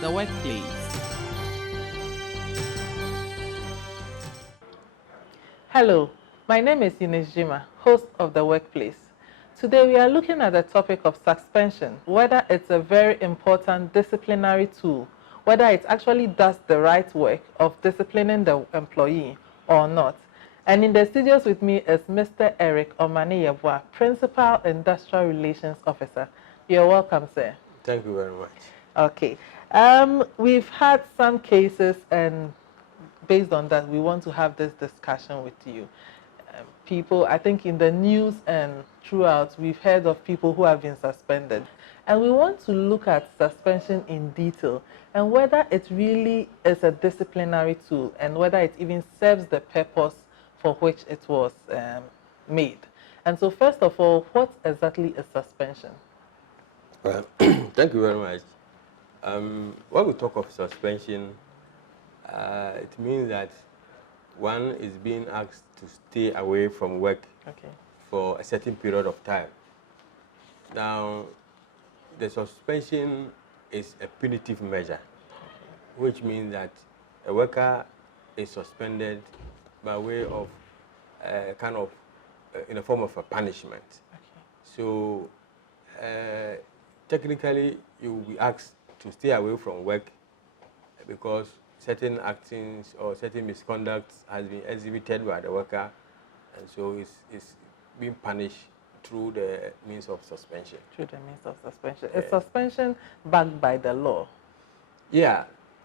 the workplace. Hello, my name is Eunice Gyimah, host of The Workplace. Today we are looking at the topic of suspension, whether it's a very important disciplinary tool, whether it actually does the right work of disciplining the employee or not. And in the studios with me is Mr. Eric Omaniyebwa, Principal Industrial Relations Officer. You're welcome, sir. Thank you very much. Okay. We've had some cases, and based on that, we want to have this discussion with you. People, I think in the news and throughout, we've heard of people who have been suspended. And we want to look at suspension in detail and whether it really is a disciplinary tool and whether it even serves the purpose for which it was made. And so first of all, what exactly is suspension? Well, thank you very much. When we talk of suspension, it means that one is being asked to stay away from work for a certain period of time. Now, the suspension is a punitive measure, which means that a worker is suspended by way of in the form of a punishment. So, technically, you will be asked to stay away from work because certain actions or certain misconduct has been exhibited by the worker, and so it's being punished through the means of suspension. Through the means of suspension. Is suspension backed by the law? Yeah,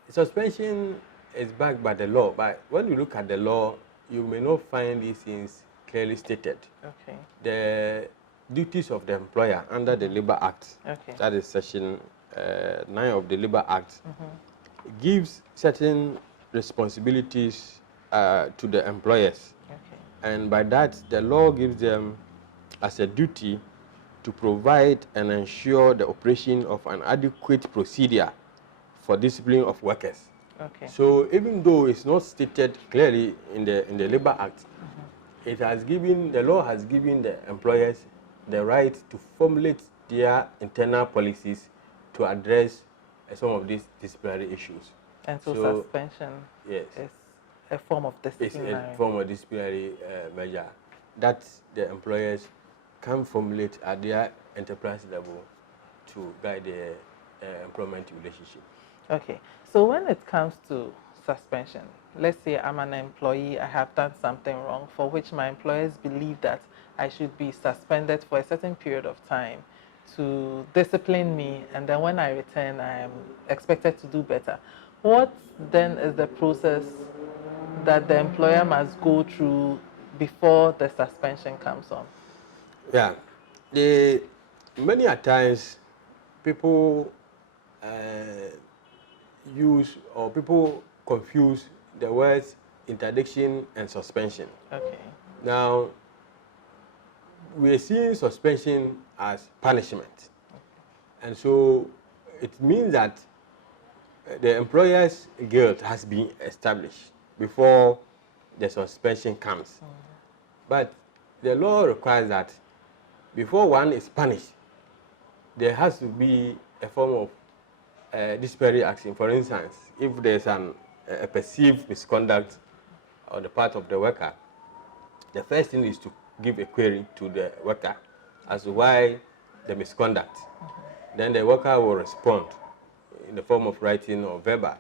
suspension is backed by the law, but when you look at the law, you may not find these things clearly stated. Okay. The duties of the employer under the Labor Act, that is Section 9 of the Labor Act, gives certain responsibilities to the employers. And by that, the law gives them as a duty to provide and ensure the operation of an adequate procedure for discipline of workers. So even though it's not stated clearly in the Labor Act, the law has given the employers the right to formulate their internal policies to address some of these disciplinary issues. And so suspension is a form of disciplinary. It's a form of disciplinary measure that the employers can formulate at their enterprise level to guide their employment relationship. Okay, so when it comes to suspension, let's say I'm an employee, I have done something wrong for which my employers believe that I should be suspended for a certain period of time to discipline me, and then when I return, I am expected to do better. What then is the process that the employer must go through before the suspension comes on? Yeah, many a times people people confuse the words interdiction and suspension. Now, we are seeing suspension as punishment. And so it means that the employer's guilt has been established before the suspension comes. But the law requires that before one is punished, there has to be a form of disciplinary action. For instance, if there's a perceived misconduct on the part of the worker, the first thing is to give a query to the worker as to why the misconduct. Then the worker will respond in the form of writing or verbal.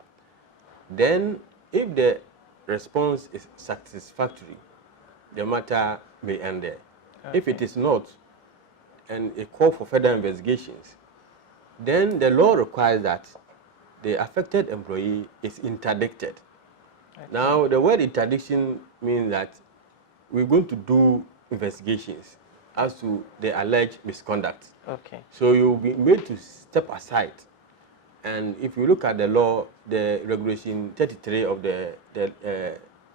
Then, if the response is satisfactory, the matter may end there. If it is not, and a call for further investigations, then the law requires that the affected employee is interdicted. Now, the word interdiction means that we're going to do investigations as to the alleged misconduct. So you'll be made to step aside. And if you look at the law, the regulation 33 of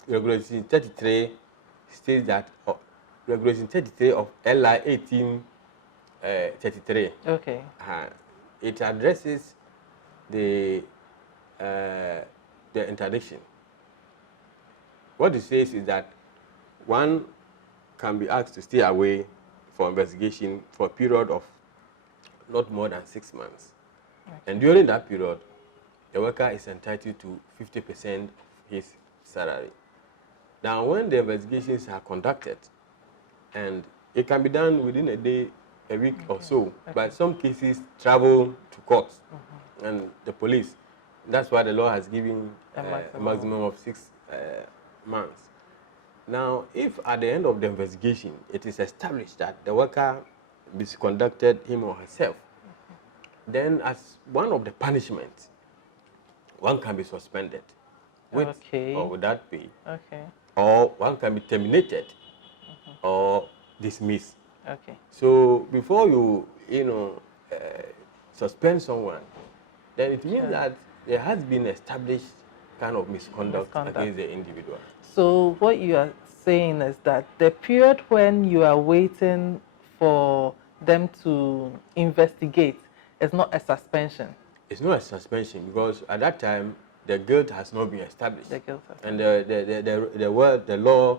regulation 33 states that regulation 33 of LI 1833. It addresses the interdiction. What it says is that one can be asked to stay away for investigation for a period of not more than 6 months. And during that period, the worker is entitled to 50% of his salary. Now, when the investigations are conducted, and it can be done within a day, a week or so, but some cases travel to court and the police. That's why the law has given a maximum of 6 months. Now, if at the end of the investigation it is established that the worker misconducted him or herself, then as one of the punishments, one can be suspended with or without pay, or one can be terminated or dismissed. So before you suspend someone, then it means that there has been established kind of misconduct against the individual. So what you are saying is that the period when you are waiting for them to investigate is not a suspension. It's not a suspension because at that time the guilt has not been established. And the law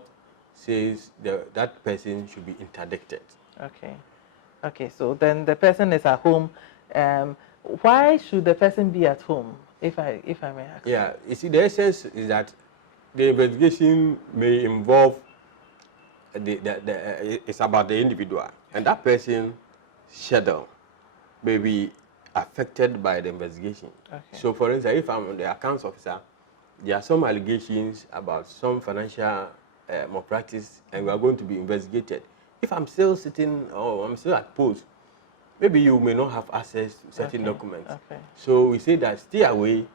says that person should be interdicted. Okay. So then the person is at home. Why should the person be at home, if I may ask? Yeah, you see, the essence is that the investigation may involve it's about the individual, and that person's schedule may be affected by the investigation. So, for instance, if I'm the accounts officer, there are some allegations about some financial malpractice, and we are going to be investigated. If I'm still sitting or I'm still at post, maybe you may not have access to certain documents. So we say that stay away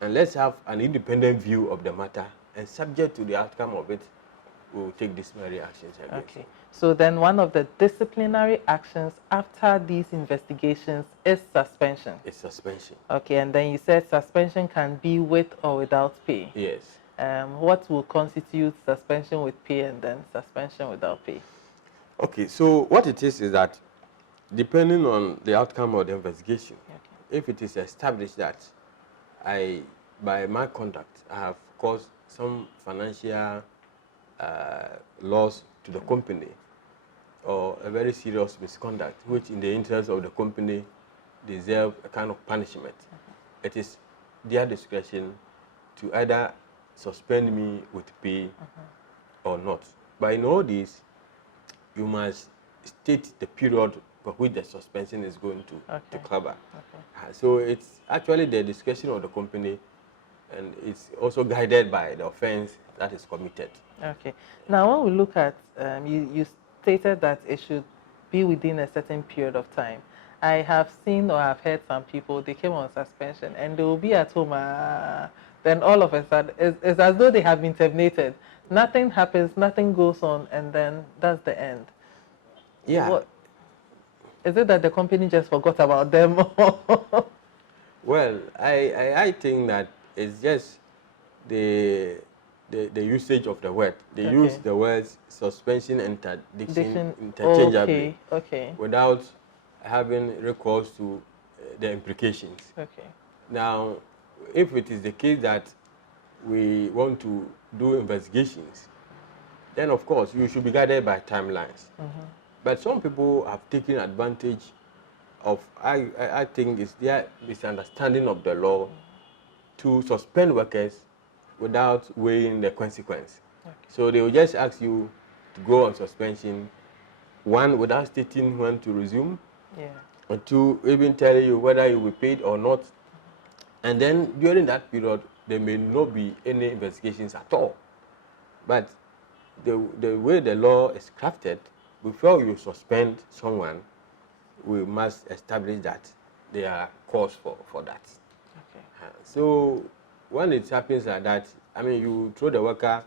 and let's have an independent view of the matter, and subject to the outcome of it, we will take disciplinary actions against it. So then one of the disciplinary actions after these investigations is suspension. It's suspension. And then you said suspension can be with or without pay. Yes. What will constitute suspension with pay and then suspension without pay? Okay, so what it is that depending on the outcome of the investigation, if it is established that by my conduct, I have caused some financial loss to the company, or a very serious misconduct, which in the interest of the company deserve a kind of punishment, it is their discretion to either suspend me with pay or not. But in all this, you must state the period for which the suspension is going to cover. So it's actually the discretion of the company, and it's also guided by the offense that is committed. Now, when we look at, you stated that it should be within a certain period of time. I have seen or I've heard some people, they came on suspension and they will be at home, then all of a sudden, it's as though they have been terminated. Nothing happens, nothing goes on, and then that's the end. Is it that the company just forgot about them? Well, I think that it's just the usage of the word. They use the words suspension and interdiction interchangeably without having recourse to the implications. Now, if it is the case that we want to do investigations, then of course you should be guided by timelines. But some people have taken advantage of, I think it's their misunderstanding of the law to suspend workers without weighing the consequence. So they will just ask you to go on suspension, one, without stating when to resume, or two, even telling you whether you will be paid or not. And then during that period, there may not be any investigations at all. But the way the law is crafted, before you suspend someone, we must establish that there are cause for that. So when it happens like that, I mean, you throw the worker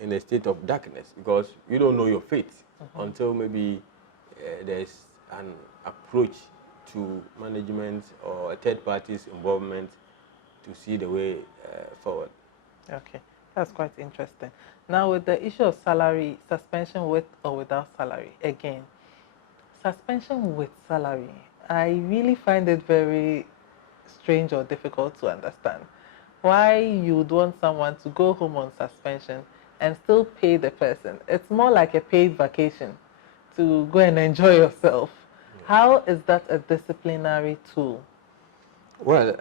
in a state of darkness because you don't know your fate until maybe there's an approach to management or a third party's involvement to see the way forward. That's quite interesting. Now, with the issue of salary, suspension with or without salary, again, suspension with salary, I really find it very strange or difficult to understand. Why you would want someone to go home on suspension and still pay the person? It's more like a paid vacation to go and enjoy yourself. How is that a disciplinary tool? Well,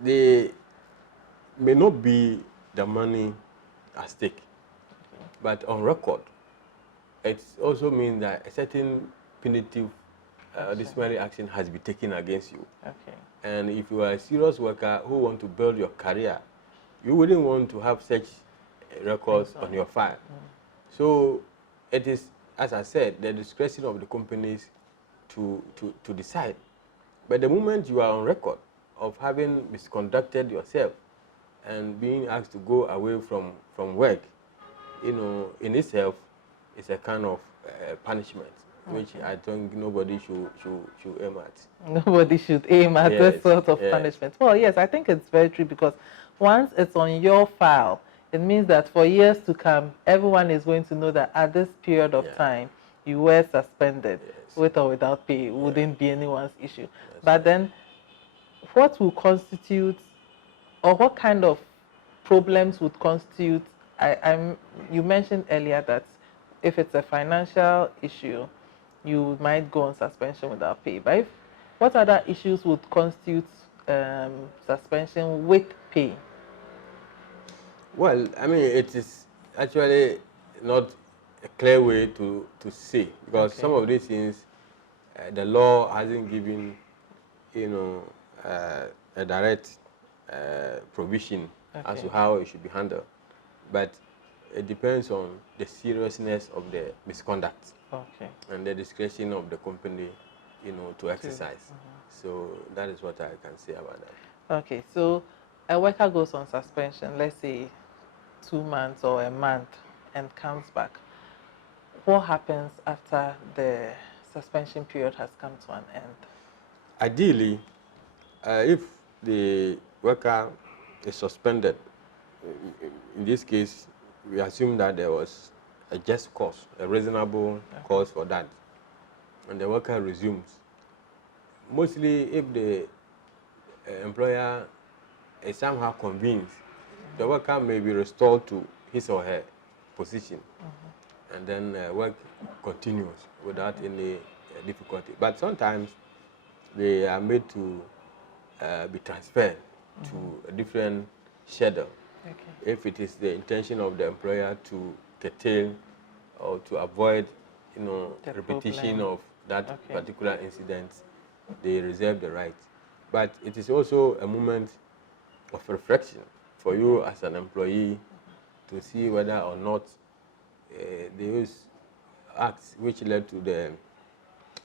they may not be the money at stake, but on record, it also means that a certain punitive disciplinary action has been taken against you. Okay. And if you are a serious worker who want to build your career, you wouldn't want to have such records on your file. So it is, as I said, the discretion of the companies to decide. But the moment you are on record of having misconducted yourself and being asked to go away from work, in itself is a kind of punishment, which I think nobody should aim at. Nobody should aim at this sort of yes. punishment. Well, yes, I think it's very true, because once it's on your file, it means that for years to come, everyone is going to know that at this period of time, you were suspended, with or without pay. It wouldn't be anyone's issue. But then, what will constitute, or what kind of problems would constitute? You mentioned earlier that if it's a financial issue, you might go on suspension without pay. But what other issues would constitute suspension with pay? Well, I mean, it is actually not a clear way to say, because some of these things, the law hasn't given, a direct provision as to how it should be handled. But it depends on the seriousness of the misconduct and the discretion of the company, to exercise. So that is what I can say about that. Okay, so a worker goes on suspension, let's say 2 months or a month, and comes back. What happens after the suspension period has come to an end? Ideally, if the worker is suspended, in this case, we assume that there was a just cause, a reasonable cause for that, and the worker resumes. Mostly, if the employer is somehow convinced, the worker may be restored to his or her position, and then work continues without any difficulty. But sometimes they are made to be transferred to a different schedule. If it is the intention of the employer to curtail or to avoid, repetition of that particular incident, they reserve the right. But it is also a moment of reflection for you as an employee to see whether or not those acts which led to the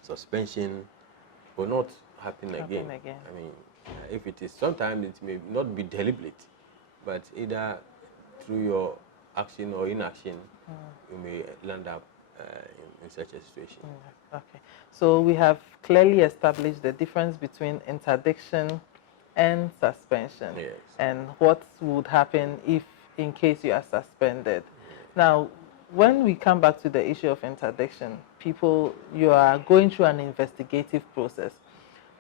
suspension will not happen again. I mean, if it is, sometimes it may not be deliberate, but either through your action or inaction, you may land up in such a situation. Okay. So we have clearly established the difference between interdiction and suspension, and what would happen if, in case you are suspended. Now, when we come back to the issue of interdiction, you are going through an investigative process.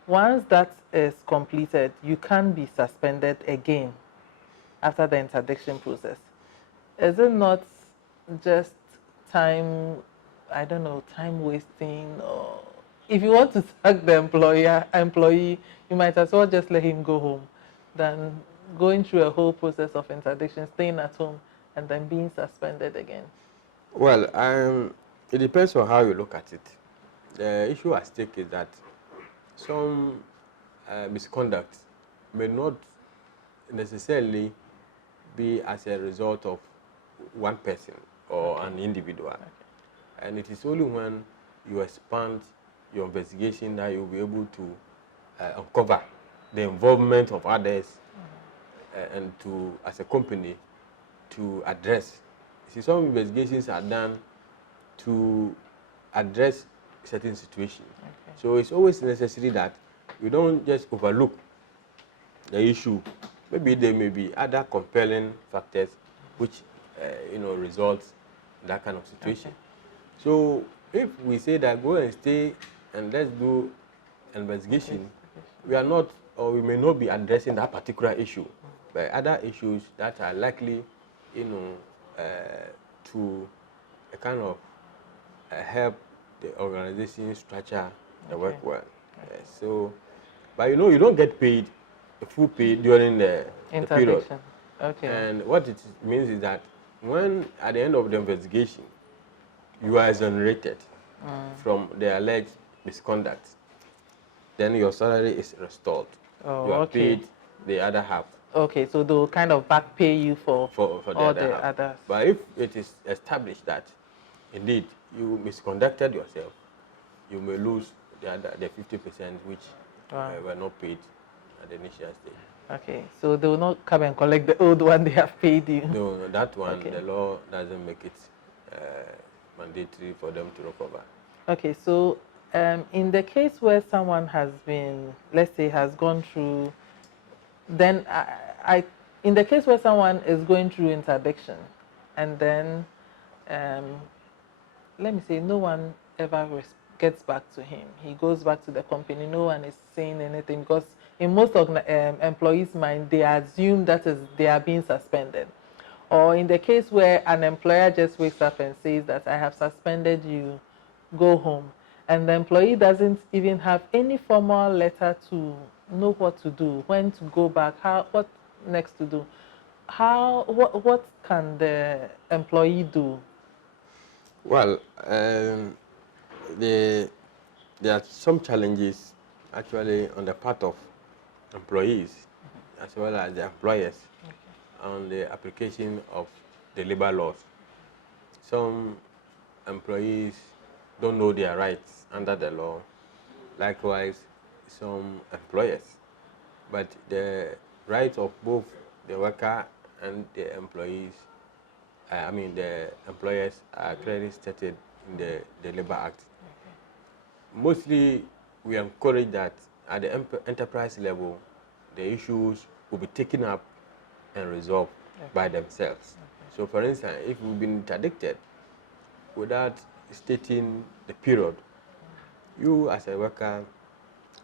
Once that is completed, you can't be suspended again after the interdiction process. Is it not just time, I don't know, time wasting? Or if you want to sack the employee, you might as well just let him go home than going through a whole process of interdiction, staying at home, and then being suspended again. Well, it depends on how you look at it. The issue at stake is that some misconduct may not necessarily be as a result of one person or an individual. And it is only when you expand your investigation that you'll be able to uncover the involvement of others and to, as a company, to address. See, some investigations are done to address certain situations. So it's always necessary that we don't just overlook the issue. Maybe there may be other compelling factors which results in that kind of situation. So if we say that go and stay and let's do investigation, we are not, or we may not be addressing that particular issue, but other issues that are likely, to kind of help the organization structure the work well. So, but you don't get paid full pay during the period. Interdiction. Okay. And what it means is that when, at the end of the investigation, you are exonerated from the alleged misconduct, then your salary is restored. Oh, you are okay. paid the other half. Okay, so they'll kind of back pay you for the all other the half. others. But if it is established that indeed you misconducted yourself, you may lose the 50% which were not paid at the initial stage. Okay, so they will not come and collect the old one they have paid you? No, that one, okay. The law doesn't make it mandatory for them to recover. Okay, so in the case where someone has been, let's say, has gone through, then in the case where someone is going through interdiction, and then, let me say, no one ever gets back to him. He goes back to the company, no one is saying anything, because in most employees' mind, they assume that they are being suspended. Or in the case where an employer just wakes up and says that I have suspended you, go home, and the employee doesn't even have any formal letter to know what to do, when to go back, what next to do. What can the employee do? Well, there are some challenges actually on the part of employees as well as the employers on the application of the labor laws. Some employees don't know their rights under the law. Likewise, some employers. But the rights of both the worker and the employees, the employers are clearly stated in the Labor Act. Mostly, we encourage that at the enterprise level, the issues will be taken up and resolved by themselves. So, for instance, if we've been interdicted without stating the period, you as a worker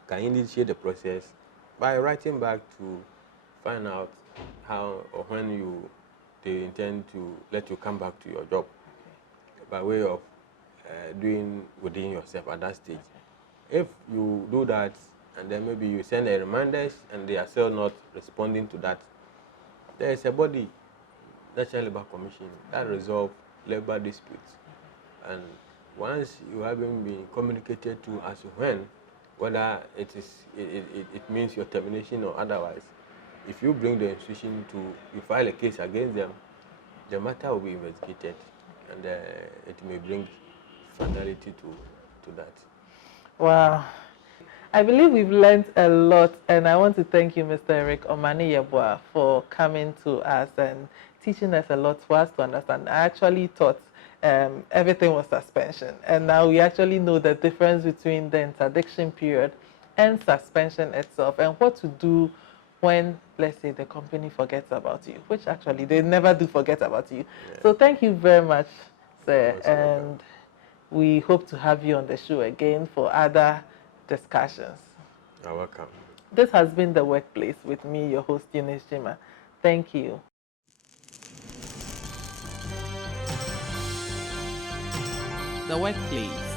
can initiate the process by writing back to find out how or when they intend to let you come back to your job, by way of doing within yourself at that stage. If you do that, and then maybe you send a reminders and they are still not responding to that, there is a body, National Labour Commission, that resolve labor disputes. And once you haven't been communicated to as to when, whether it means your termination or otherwise, if you bring the institution you file a case against them, the matter will be investigated, and it may bring finality to that. Wow. I believe we've learned a lot, and I want to thank you, Mr. Eric Omane-Yeboah, for coming to us and teaching us a lot for us to understand. I actually thought everything was suspension, and now we actually know the difference between the interdiction period and suspension itself, and what to do when, let's say, the company forgets about you, which actually they never do forget about you. Yeah. So thank you very much, sir, and we hope to have you on the show again for other discussions. You're welcome. This has been The Workplace with me, your host, Eunice Gyimah. Thank you. The Workplace.